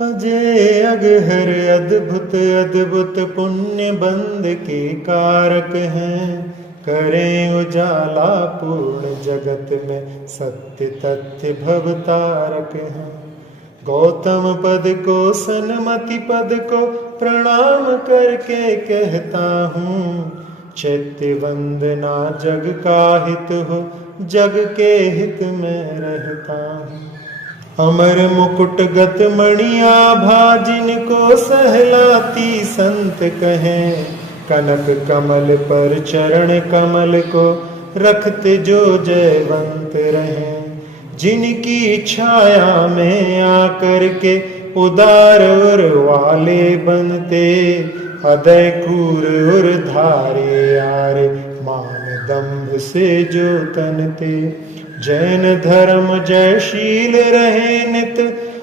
अजय अगहर अद्भुत अद्भुत पुण्य बंद के कारक हैं, करें उजाला पूर्ण जगत में सत्य तथ्य भवतारक हैं। गौतम पद को सन्मति पद को प्रणाम करके कहता हूँ, चैत्य वंदना जग का हित हो, जग के हित में रहता हूँ। अमर मुकुट गत मणियाभा जिनको सहलाती संत कहें, कनक कमल पर चरण कमल को रखते जो जयवंत रहें। जिनकी छाया में आकर के उदार उर वाले बनते, अदय क्रूर उर धारे यार मान दंभ से जो तनते। जैन धर्म जयशील रहे नित,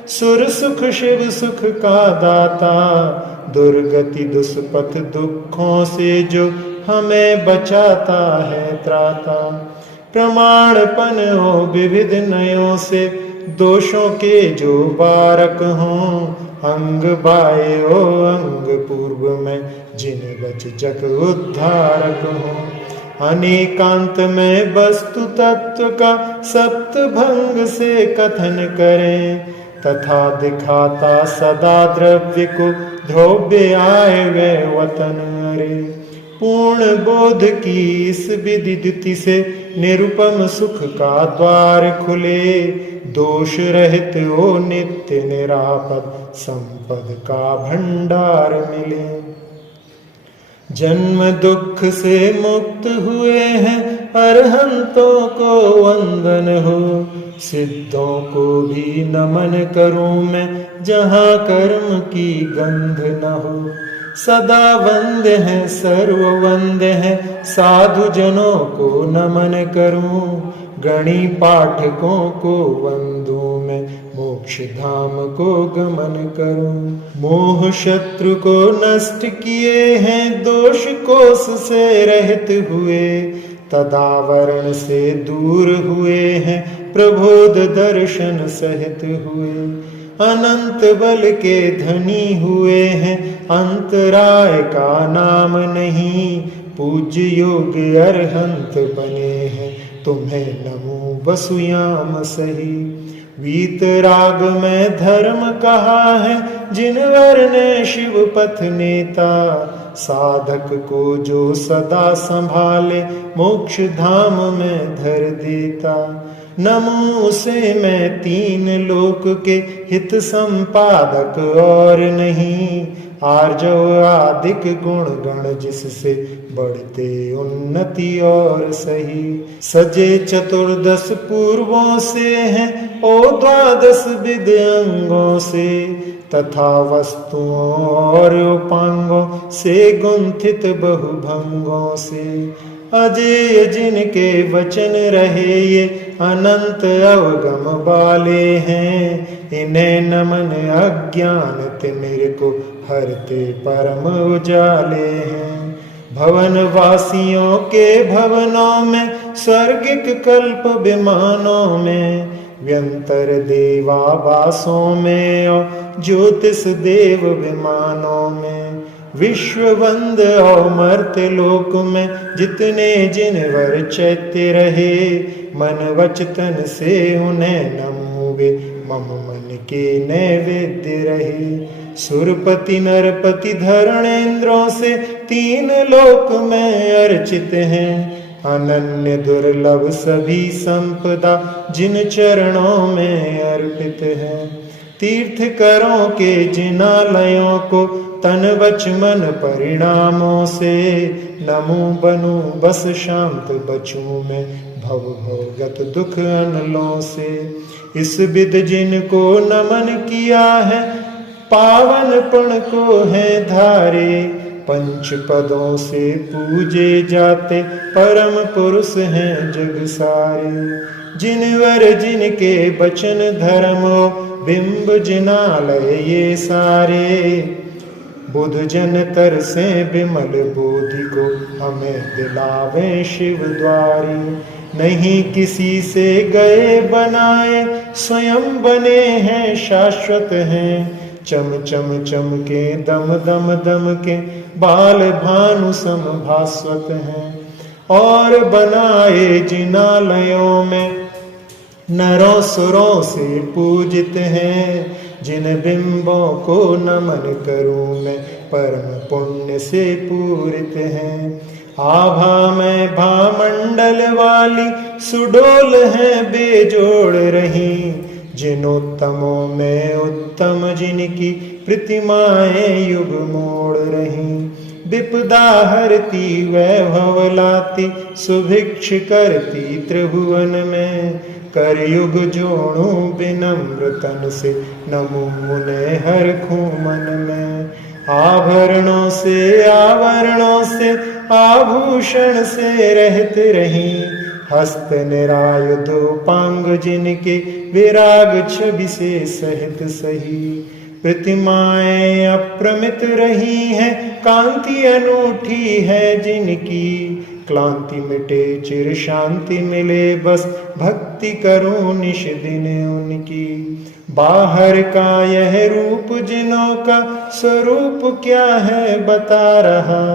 सुर सुख शिव सुख का दाता, दुर्गति दुष्पथ दुखों से जो हमें बचाता है त्राता। प्रमाणपन हो विविध नयों से, दोषों के जो बारक हों, अंग बाए हो अंग पूर्व में जिन बच जग उद्धारक हों। अनेकांत में वस्तु तत्व का सप्त भंग से कथन करें, तथा दिखाता सदा द्रव्य को ध्रुव्य आए वे वतन अरे। पूर्ण बोध की इस विधि द्युति से निरुपम सुख का द्वार खुले, दोष रहित हो नित्य निरापद संपद का भंडार मिले। जन्म दुख से मुक्त हुए हैं अरहंतों को वंदन हो, सिद्धों को भी नमन करूं मैं जहां कर्म की गंध न हो। सदा वंद है सर्व वंद है साधु जनों को नमन करूं, गणी पाठकों को वंदू मैं मोक्ष धाम को गमन करूं। मोह शत्रु को नष्ट किए हैं दोष कोष से रहित हुए, तदावरण से दूर हुए हैं प्रबोध दर्शन सहित हुए। अनंत बल के धनी हुए हैं अंतराय का नाम नहीं, पूज्य योग अरहंत बने हैं तुम्हें नमो वसुयाम सही। वीतराग में धर्म कहा है जिनवर ने शिव पथ नेता, साधक को जो सदा संभाले मोक्ष धाम में धर देता। नमो उसे मैं तीन लोक के हित संपादक और नहीं, आर्जव आदिक गुण गण जिससे बढ़ते उन्नति और सही। सजे चतुर्दश पूर्वों से हैं ओ द्वादश विद अंगों से, तथा वस्तुओं और उपांगों से गुंथित बहुभंगों से। अजेय जिनके वचन रहे ये अनंत अवगम वाले हैं, इन्हें नमन अज्ञान तिमिर को हरते परम उजाले हैं। भवन वासियों के भवनों में स्वर्गिक कल्प विमानों में, व्यंतर देवावासों में और ज्योतिष देव विमानों में। विश्ववंद और मर्त्य लोक में जितने जिनवर चैत्य रहे, मन वचन से उन्हें नमोगे मम मन के नैवेद्य रहे। सुरपति नरपति धरणेन्द्रों से तीन लोक में अर्चित हैं, अनन्य दुर्लभ सभी संपदा जिन चरणों में अर्पित है। तीर्थकरों के जिनालयों को तन वच मन परिणामों से, नमो बनूं बस शांत बचूं मैं भव भवगत दुख अनलों से। इस विद जिनको नमन किया है पावनपण को है धारे, पंच पदों से पूजे जाते परम पुरुष हैं जग सारे। जिनवर जिनके बचन धर्मो बिंब जिनालय ये सारे, बुध जन तरसे विमल बोधि को हमें दिलावे शिव द्वारी। नहीं किसी से गए बनाए स्वयं बने हैं शाश्वत हैं, चम चम चमके दम दम दम के बाल भानु सम भास्वत हैं। और बनाए जिनालयों में नरों सुरों से पूजित हैं। जिन बिंबों को नमन करूं मैं परम पुण्य से पूरित हैं। आभा में भामंडल वाली सुडोल है बेजोड़ रही। जिनोत्तमों में उत्तम जिनकी प्रतिमाएं युग मोड़ रही। विपदा हरती वैभव लाती सुभिक्ष करती त्रिभुवन में। करयुग जोड़ू विनम्र तन से नमो मुने हर खूमन में। आभरणों से आवरणों से आभूषण से रहत रही। हस्त निरायुध पांग जिनके विराग छवि से सहित सही। प्रतिमाएं अप्रमित रही हैं कांति अनूठी है जिनकी। क्लांति मिटे चिर शांति मिले बस भक्ति करूं निश दिन उनकी। बाहर का यह रूप जिनों का स्वरूप क्या है बता रहा।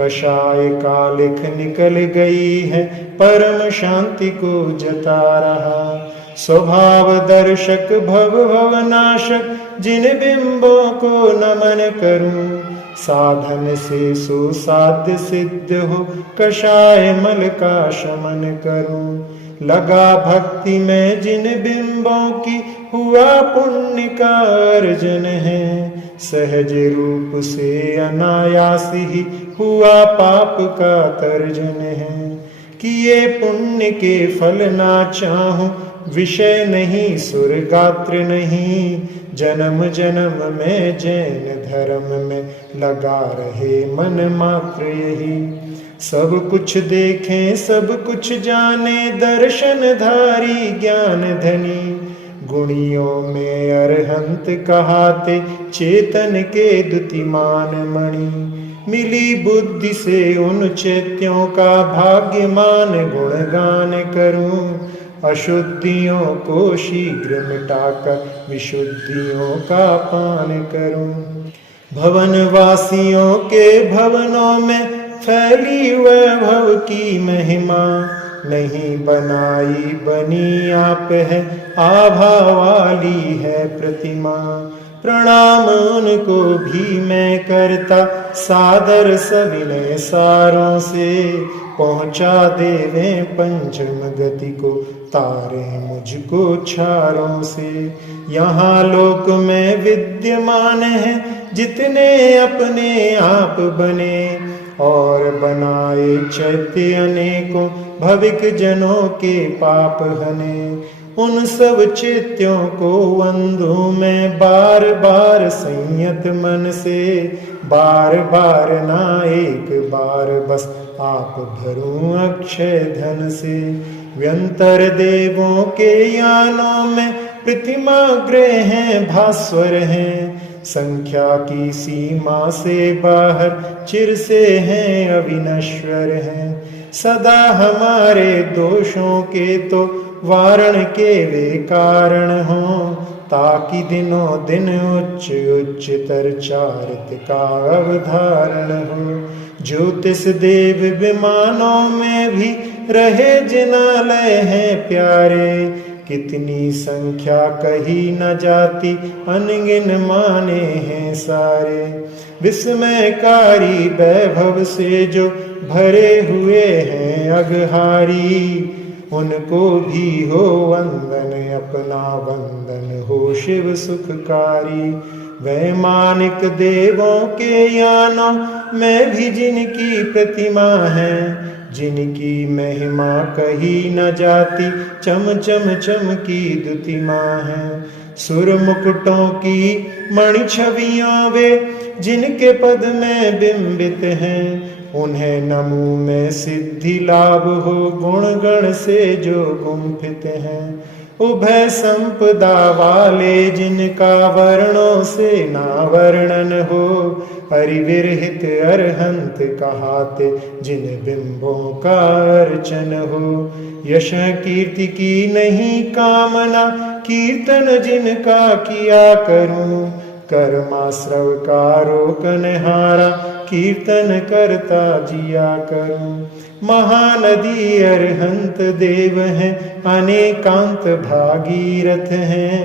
कषाय का लिख निकल गई है परम शांति को जता रहा। स्वभाव दर्शक भव भवनाशक जिन बिंबों को नमन करूं। साधन से सुसाध्य सिद्ध हो कषाय मल का शमन करूं। लगा भक्ति में जिन बिंबों की हुआ पुण्य का अर्जन है। सहज रूप से अनायास ही हुआ पाप का तर्जन है। किए पुण्य के फल ना चाहूं विषय नहीं सुर गात्र नहीं। जन्म जन्म में जैन धर्म में लगा रहे मन मात्र यही। सब कुछ देखें सब कुछ जाने दर्शन धारी ज्ञान धनी। गुणियों में अरहंत कहाते चेतन के द्युतिमान मणि। मिली बुद्धि से उन चैत्यों का भाग्यमान गुणगान करूं। अशुद्धियों को शीघ्र मिटाकर विशुद्धियों का पान करूं। भवन वासियों के भवनों में फैली वैभव की महिमा। नहीं बनाई बनी आप है आभा वाली है प्रतिमा। प्रणाम उनको भी मैं करता सादर सविनय सारों से। पहुँचा देवे पंचम गति को तारे मुझको छारों से। यहाँ लोक में विद्यमान है जितने अपने आप बने। और बनाए चैत्य अनेकों भविक जनों के पाप हने। उन सब चैत्यों को वंदू में बार बार संयत मन से। बार बार ना एक बार बस आप भरूं अक्षय धन से। व्यंतर देवों के यानों में प्रतिमा ग्रह हैं भास्वर हैं। संख्या की सीमा से बाहर चिर से हैं अविनश्वर हैं। सदा हमारे दोषों के तो वारण के वे कारण हों। ताकि दिनों दिन उच्च उच्चतर चारित का अवधारण हो। ज्योतिष देव विमानों में भी रहे जिनालय हैं प्यारे। कितनी संख्या कही न जाती अनगिन माने हैं सारे। विस्मयकारी वैभव से जो भरे हुए हैं अघहारी। उनको भी हो वंदन अपना वंदन हो शिव सुखकारी। वैमानिक देवों के यानों में भी जिनकी प्रतिमा है। जिनकी महिमा कही न जाती चम चम चमकी द्युतिमा है। सुर मुकुटों की मणि छवियां वे जिनके पद में बिंबित हैं। उन्हें नमू में सिद्धि लाभ हो गुण गण से जो गुम्फित हैं। उभय संपदा वाले जिनका वर्णों से ना वर्णन हो। हरिविरहित अरहंत कहाते जिन बिंबों का अर्चन हो। यश कीर्ति की नहीं कामना कीर्तन जिनका किया करूं। कर्माश्रव का रोकनहारा, कीर्तन करता जिया करूं। महानदी अरहंत देव हैं, अनेकांत भागीरथ हैं,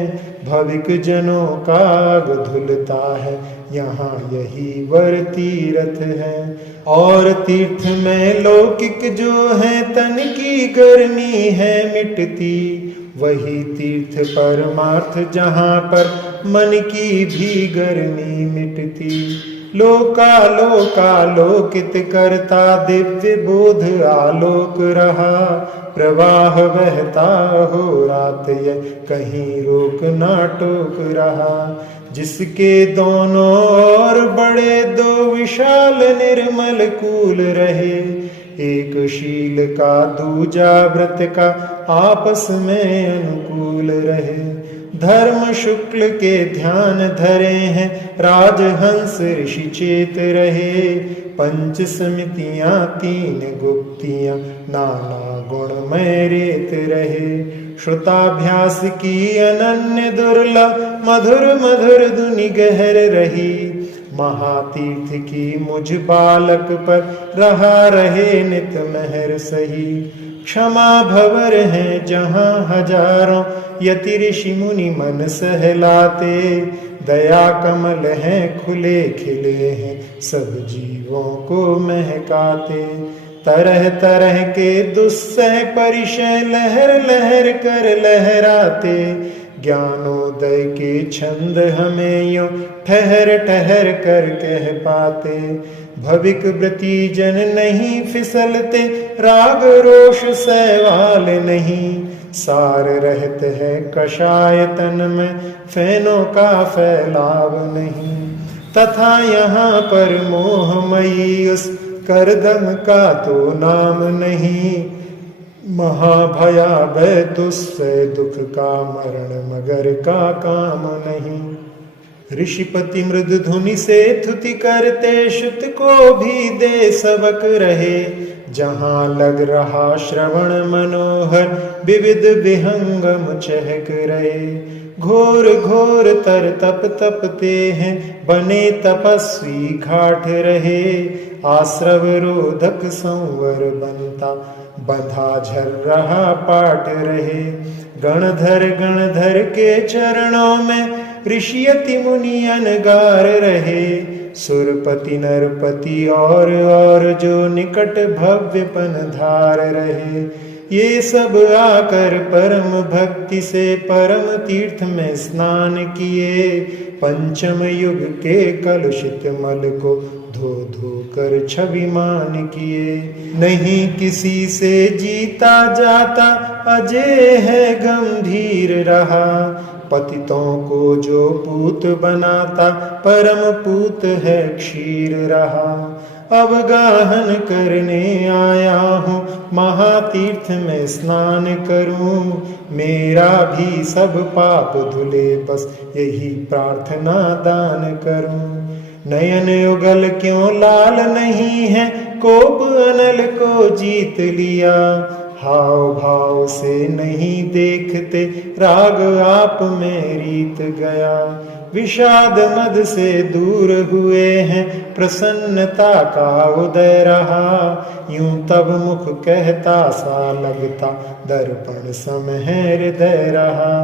भविक जनों का आग धुलता है, यहाँ यही वर तीरथ है। और तीर्थ में लौकिक जो है, तन की गर्मी है मिटती, वही तीर्थ परमार्थ जहाँ पर मन की भी गर्मी मिटती। लोकालोकित करता दिव्य बोध आलोक रहा, प्रवाह बहता हो रात ये कहीं रोक ना टोक रहा। जिसके दोनों ओर बड़े दो विशाल निर्मल कूल रहे, एक शील का दूजा व्रत का आपस में अनुकूल रहे। धर्म शुक्ल के ध्यान धरे हैं, राजहंस ऋषि चेत रहे, पंच समितियां तीन गुप्तियां नाना गुण में रेत रहे। श्रुताभ्यास की अनन्य दुर्लभ मधुर मधुर धुनि गहर रही, महातीर्थ की मुझ बालक पर रहा रहे नित महर सही। क्षमा भवर हैं जहाँ हजारों यति ऋषि मुनि मन सहलाते, दया कमल हैं खुले खिले हैं सब जीवों को महकाते। तरह तरह के दुस्सह परिशय लहर लहर कर लहराते, ज्ञानोदय के छंद हमें यूं ठहर ठहर कर कह पाते। भविक व्रती जन नहीं फिसलते, राग रोष सैवाल नहीं, सार रहते हैं कषाय तन में, फैनों का फैलाव नहीं। तथा यहाँ पर मोहमयी उस करदम का तो नाम नहीं, महाभयाभय दुस्सह दुख का मरण मगर का काम नहीं। ऋषिपति मृद धुनि से थुति करते, श्रुत को भी दे सबक रहे, जहाँ लग रहा श्रवण मनोहर विविध विहंगम चहक रहे। घोर घोर तर तप तपते हैं, बने तपस्वी घाट रहे, आश्रव रोधक संवर बनता बंधा झर रहा पाट रहे। गणधर के चरणों में ऋषियति मुनियन गार रहे, सुरपति नरपति और जो निकट भव्यपन धार रहे। ये सब आकर परम भक्ति से परम तीर्थ में स्नान किए, पंचम युग के कलुषित मल को धो धो कर छविमान किए। नहीं किसी से जीता जाता, अजय है गंभीर रहा, पतितों को जो पूत बनाता, परम पूत है क्षीर रहा। अब गाहन करने आया हूँ, महातीर्थ में स्नान करूं, मेरा भी सब पाप धुले, बस यही प्रार्थना दान करूं। नयन युगल क्यों लाल नहीं है, कोप अनल को जीत लिया, हाव भाव से नहीं देखते, राग आप में रीत गया। विषाद मद से दूर हुए हैं, प्रसन्नता का उदय रहा, यूं तब मुख कहता सा लगता, दर्पण सम है हृदय रहा।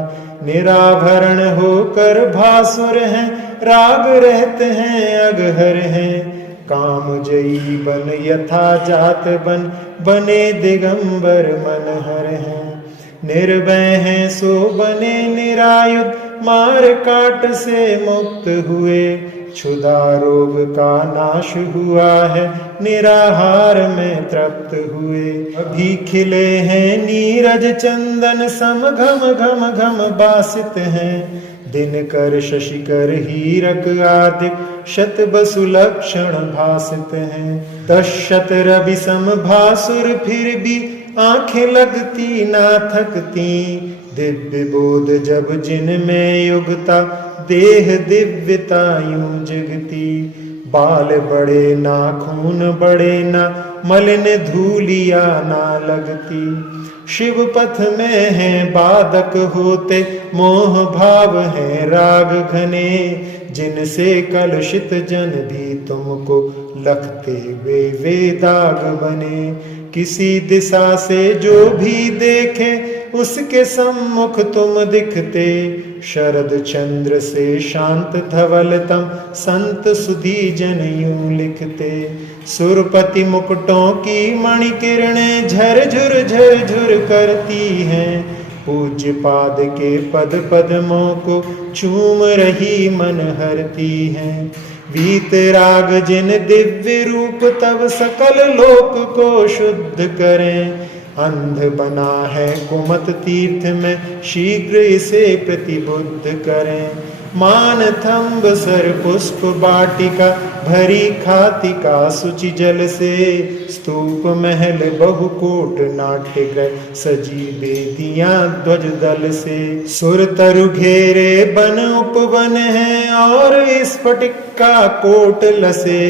निराभरण होकर भासुर हैं, राग रहते हैं अगहर हैं, काम जयी बन यथा जात बन, बने दिगंबर मनहर हैं। निर्भय हैं सो बने निरायुध, मार काट से मुक्त हुए, क्षुधा रोग का नाश हुआ है, निराहार में तृप्त हुए। अभी खिले हैं नीरज चंदन सम, घम घम घम बासित हैं, दिनकर शशिकर हीरक आदि शत बसु लक्षण भासित हैं। तशत रवि सम भासुर फिर भी आंखें लगती ना थकती, दिव्य बोध जब जिनमें युगता, देह दिव्यता यूं जगती। बाल बड़े ना खून बड़े ना, मलिन धूलिया ना लगती, शिव पथ में हैं बाधक होते, मोह भाव हैं राग घने, जिनसे कलुषित जन भी तुमको लखते वे दाग बने। किसी दिशा से जो भी देखे उसके सम्मुख तुम दिखते, शरद चंद्र से शांत धवलतम संत सुधी जन यूं लिखते। सुरपति मुकुटों की मणि किरणें झरझुर करती हैं, पूज्य पाद के पद पद्मों को चूम रही मन हरती हैं। वीतराग जिन दिव्य रूप तब सकल लोक को शुद्ध करें, अंध बना है कुमत तीर्थ में शीघ्र इसे प्रतिबुद्ध करें। मान थंब सर पुष्प बाटिका भरी खातिका सुचि जल से, स्तूप महल बहुकोट नाट्य ग्रह सजी बेदियां ध्वज दल से। सुर तरु घेरे बन उपवन है और स्फटिक का कोट लसे,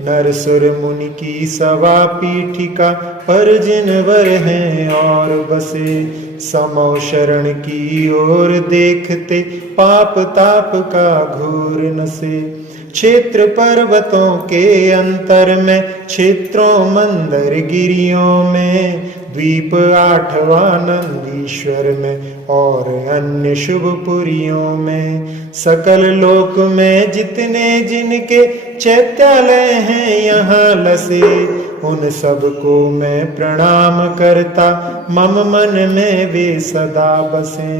नर सुर मुनि की सवा पीठिका पर जिनवर हैं और बसे। समो शरण की ओर देखते पाप ताप का घोर नसे, क्षेत्र पर्वतों के अंतर में क्षेत्रों मंदर गिरियों में, द्वीप आठवां नंदीश्वर में और अन्य शुभ पुरियों में। सकल लोक में जितने जिनके चैत्यालय हैं यहाँ लसे, उन सबको मैं प्रणाम करता मम मन में वे सदा बसे।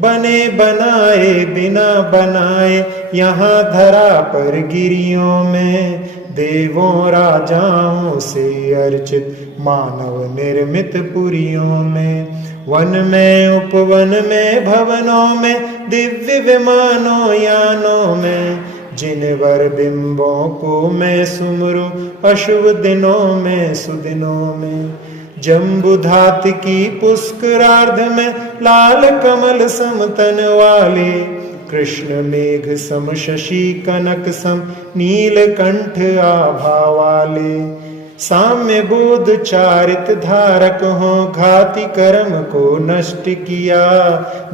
बने बनाए बिना बनाए यहाँ धरा पर गिरियों में, देवों राजाओं से अर्चित मानव निर्मित पुरियों में। वन में उपवन में भवनों में दिव्य विमानों यानों में, जिन वर बिंबों को मैं सुमरूं अशुभ दिनों में सुदिनों में। जम्बुधात की पुष्करार्ध में लाल कमल समतन वाले, कृष्ण मेघ सम शशि कनक सम नीलकंठ आभा वाले। साम्य बोध चारित धारक हो घाति कर्म को नष्ट किया,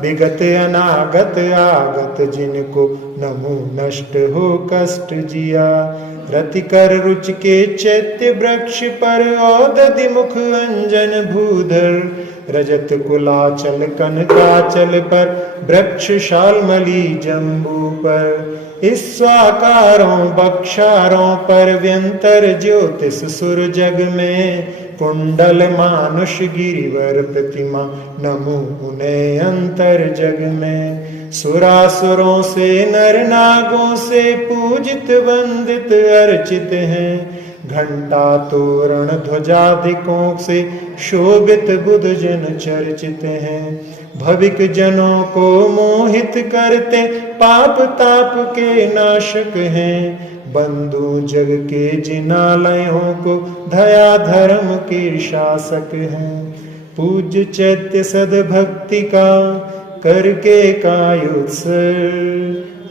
विगत अनागत आगत जिनको नमो नष्ट हो कष्ट जिया। रति कर रुच के चैत्य वृक्ष पर औदधि मुख अंजन भूधर, रजत कुलाचल कनकाचल पर वृक्ष शालमली जम्बू पर। ईश्वाकारों बक्षारों पर व्यंतर ज्योतिष सुर जग में, कुंडल मानुष गिरिवर प्रतिमा नमो उन्हें अंतर जग में। सुरासुरों से नर नागों से पूजित वंदित अर्चित हैं, घंटा तोरण ध्वजादिकों से शोभित बुध जन चर्चित हैं। भविक जनों को मोहित करते पाप ताप के नाशक हैं, बंधु जग के जिनालयों को दया धर्म के शासक हैं। पूज्य चैत्य सद्भक्ति का करके कायोत्सर,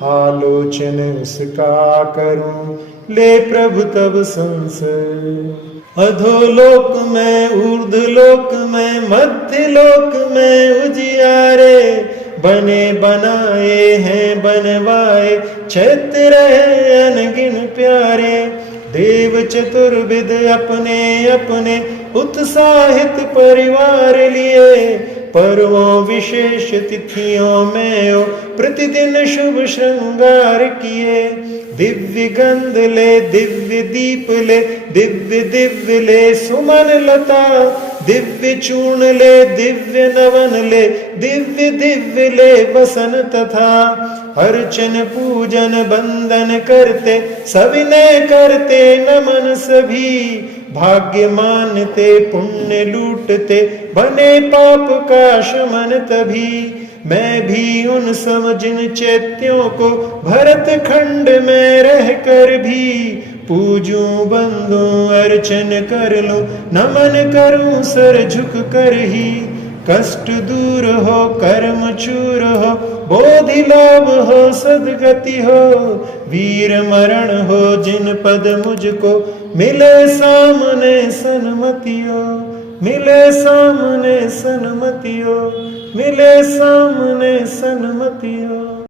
आलोचन उसका करूं ले प्रभु तब संसर। अधोलोक में ऊर्ध्वलोक में मध्य लोक में उजियारे, बने बनाए हैं बनवाए चैत्य रहे अनगिन प्यारे। देव चतुर्विद अपने अपने उत्साहित परिवार लिए, पर्वों विशेष तिथियों में ओ प्रतिदिन शुभ श्रृंगार किए। दिव्य गंध ले दिव्य दीप ले दिव्य दिव्य ले सुमन लता, दिव्य चूर्ण ले दिव्य नवन ले दिव्य दिव्य ले वसन तथा। अर्चन पूजन बंदन करते सविनय करते नमन सभी, भाग्य मानते पुण्य लूटते बने पाप का शमन तभी। मैं भी उन सम जिन चैत्यों को भरत खंड में रह कर भी, पूजूं बंदूं अर्चन कर लो नमन करूं सर झुक कर ही। कष्ट दूर हो कर्म चूर हो बोधि लाभ हो सदगति हो, वीर मरण हो जिन पद मुझको मिले सामने सन्मति हो। मिले सामने सन्मतियों, मिले सामने सन्मतियों।